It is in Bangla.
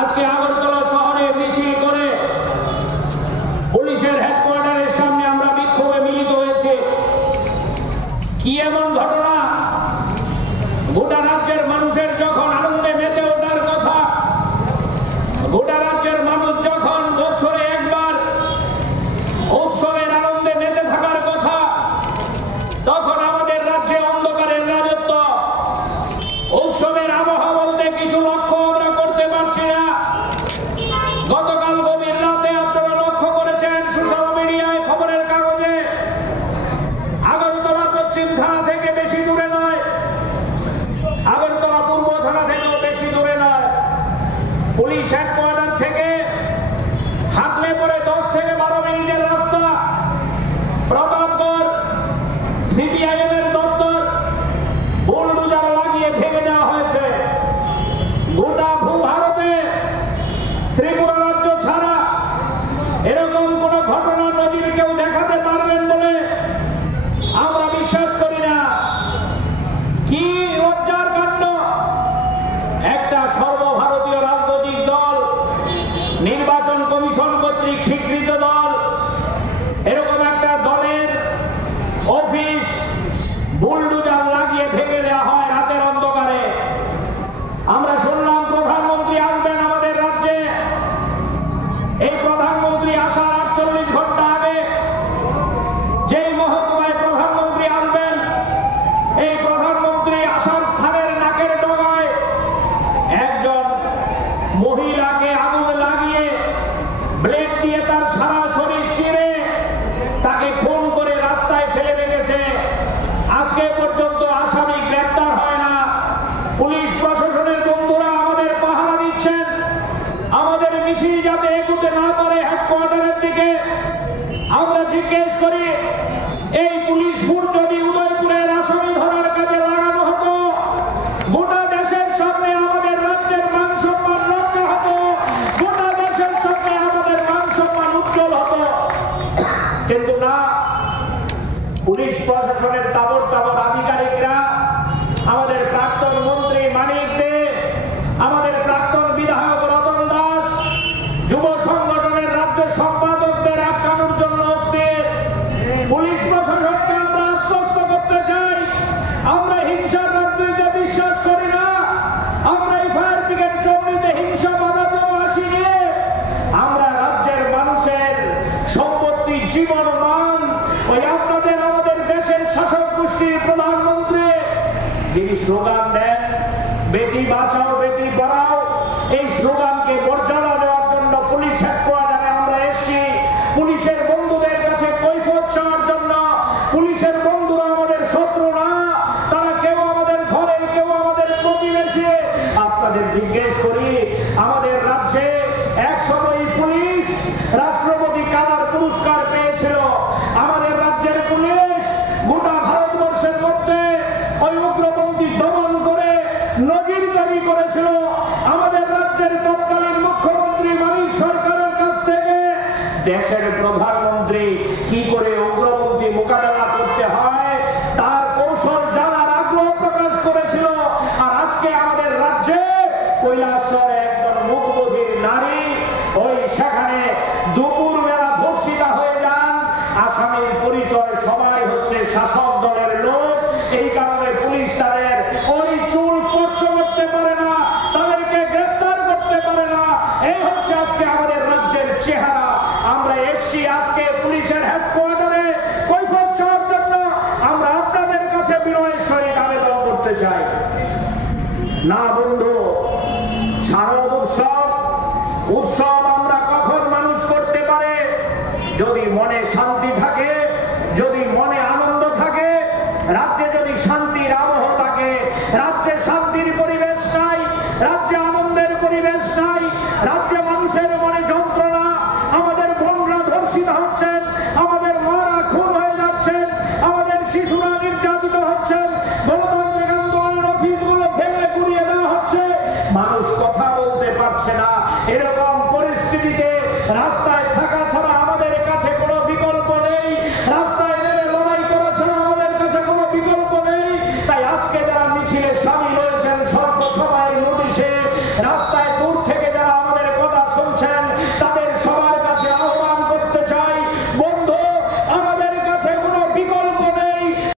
আজকে আগরতলা শহরে মিছিল করে পুলিশের হেডকোয়ার্টারের সামনে আমরা বিক্ষোভে মিলিত হয়েছে। কি এমন ঘটনা? গোটা রাজ্যের মানুষের যখন আনন্দে মেতে ওঠার কথা, গোটা রাজ্যের মানুষ যখন বছরে একবার উৎসবের আনন্দে মেতে থাকার কথা, তখন আমাদের রাজ্যে অন্ধকারের রাজত্ব। উৎসবের আবহাওয়া বলতে কিছু লক্ষ্য আমরা করতে পারছি না। গতকাল গভীর রাতে আপনারা লক্ষ্য করেছেন সোশ্যাল মিডিয়ায়, খবরের কাগজে, আগরতলা পশ্চিম থানা থেকে বেশি দূরে নয়, আগরতলা পূর্ব থানা থেকেও বেশি দূরে নয়, পুলিশ হেডকোয়ার্টার থেকে হাঁটলে পরে 10 থেকে 12 মিনিটের রাস্তা প্রতাপগড় সিপিআইএম এর দপ্তর বুলডোজার লাগিয়ে ভেঙে দেওয়া হয়েছে। গোটা ভূভারতে ত্রিপুরা রাজ্য ছাড়া এরকম কোন ঘটনা নজির কেউ দেখাতে পারবেন বলে আমরা বিশ্বাস করি না। কি লজ্জার কাণ্ড! একটা সর্বভারতীয় রাজনৈতিক দল, নির্বাচন কমিশন কর্তৃক স্বীকৃত দল, এরকম একটা দলের অফিস বুলডোজার লাগিয়ে ভেঙে দেওয়া হয় রাতের অন্ধকারে। আমরা শুনলাম প্রধানমন্ত্রী আসবেন আমাদের রাজ্যে। এই প্রধানমন্ত্রী আসার 48 ঘন্টা আগে যেই মহকুমায় প্রধানমন্ত্রী আসবেন, এই প্রধানমন্ত্রী আসার স্থানের নাকের ডগায় একজন মহিলাকে আগুন লাগিয়ে ব্লেড দিয়ে তার সারা শরীর চিরে তাকে খুন করে রাস্তায় ফেলে রেখেছে। আজকে পর্যন্ত আসামি গ্রেপ্তার হয় না। পুলিশ প্রশাসনের বন্ধুরা আমাদের পাহারা দিচ্ছেন, আমাদের মিছিল যাতে এগোতে না পারে হেডকোয়ার্টারের দিকে। আমরা জিজ্ঞেস করি, এই পুলিশ ফুট যদি উদয়পুরের আসামি ধরার কাজে লাগানো হতো, গোটা দেশের সামনে আমাদের রাজ্যের মান সম্মান রক্ষা হতো, গোটা দেশের সামনে আমাদের মান সম্মান উজ্জ্বল হতো। কিন্তু না, পুলিশ প্রশাসনের তাবর তাবর আধিকারিকরা, আমাদের প্রাক্তন মন্ত্রী মানিক দে, আমাদের প্রাক্তন বিধায়ক রতন দাস, যুব সংগঠনের রাজ্য সম্পাদকদের আটকানোর জন্য অস্থির। পুলিশ প্রশাসনকে আমরা আশ্বস্ত করতে চাই, আমরা হিংসার রাজনীতিতে বিশ্বাস করি না। আমরা এই ফায়ার ব্রিগেড চৌমুহনীতে হিংসা বাধাতেও আসিনি। আমরা রাজ্যের মানুষের সম্পত্তি, জীবন, মান, ওই আপনাদের আমাদের দেশের শাসক গোষ্ঠীর প্রধানমন্ত্রী যিনি স্লোগান দেন বেটি বাঁচাও বেটি পড়াও, এই স্লোগানকে মর্যাদা দেওয়ার জন্য পুলিশ হেডকোয়ার্টারে আমরা এসেছি। পুলিশের বন্ধুদের কাছে কৈফিয়ত চাওয়ার জন্য। পুলিশের বন্ধুরা আমাদের শত্রু না, তারা কেউ আমাদের ঘরের, কেউ আমাদের প্রতিবেশী। আপনাদের জিজ্ঞেস করি, আমাদের রাজ্যে একসময় পুলিশ রাষ্ট্রপতি কালার পুরস্কার পেয়েছিল। আমাদের রাজ্যের পুলিশ গোটা ভারতবর্ষের মধ্যে ওই উগ্রপন্থী দমন করে নজিরদারি করেছিল। আমাদের রাজ্যের তৎকালীন মুখ্যমন্ত্রী মানিক সরকারের কাছ থেকে দেশের প্রধানমন্ত্রী কি করে উগ্রপন্থী মোকাবেলা করতে হয় তার কৌশল জানার আগ্রহ প্রকাশ করেছিল। আর আজকে আমাদের রাজ্যে কৈলাসহরে একজন মুখবধির নারী ওই সেখানে দুপুর বেলা ধর্ষিতা হয়ে যান। আসামির পরিচয় সবাই হচ্ছে শাসক দলের লোক। এই কারণে পুলিশ তাদের ওই চুল স্পর্শ করতে পারে না, তাদেরকে গ্রেফতার করতে পারে না। এই হচ্ছে আজকে আমাদের রাজ্যের চেহারা। আমরা এসছি আজকে পুলিশের হেডকোয়ার্টারে কৈফিয়ত চাওয়ার জন্য। আমরা আপনাদের কাছে বিনয়ের সহিত আবেদন করতে চাই, না বন্ধু, শারদ উৎসব আমরা কখন মানুষ করতে পারে? যদি মনে শান্তি থাকে, যদি মনে আনন্দ থাকে, রাজ্যে যদি শান্তির আবহ থাকে। রাজ্যে শান্তির পরিবেশ নাই, রাজ্যে আনন্দের পরিবেশ নাই, রাজ্যে মানুষের মনে যন্ত্রণা। আমাদের বোনরা ধর্ষিত হচ্ছেন, আমাদের মারা খুন হয়ে যাচ্ছেন, আমাদের শিশুরা নির্যাতিত হচ্ছেন, গণতান্ত্রিক আন্দোলনের অফিসগুলো ভেঙে গুড়িয়ে দেওয়া হচ্ছে, মানুষ কথা বলতে পারছে না। এরকম পরিস্থিতিতে রাস্তা